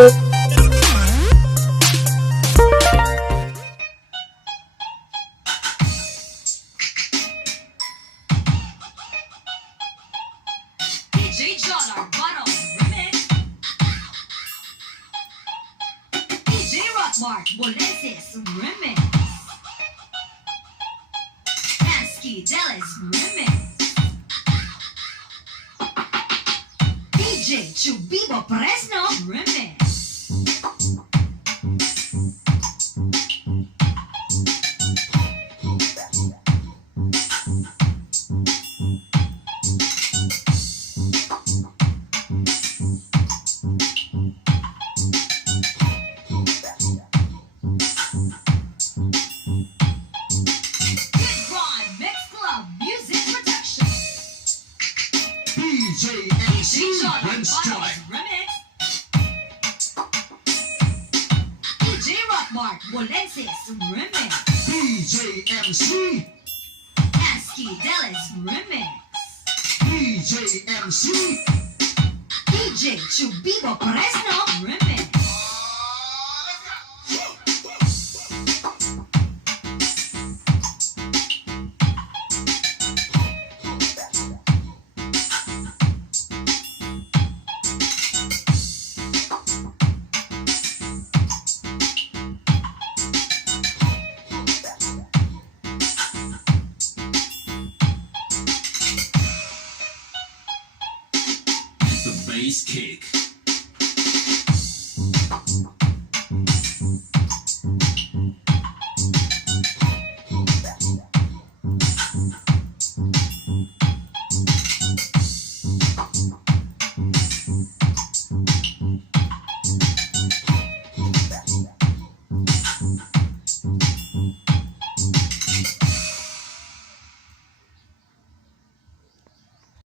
Mark Bolensis Remix. Nasky Dallas Remix. DJ Chubibo Fresno Remix. DJS Remix. DJ Rockmark Bolensis Remix. DJMC Nasky Dallas Remix. DJMC DJ Chubibo Fresno Remix. bass kick.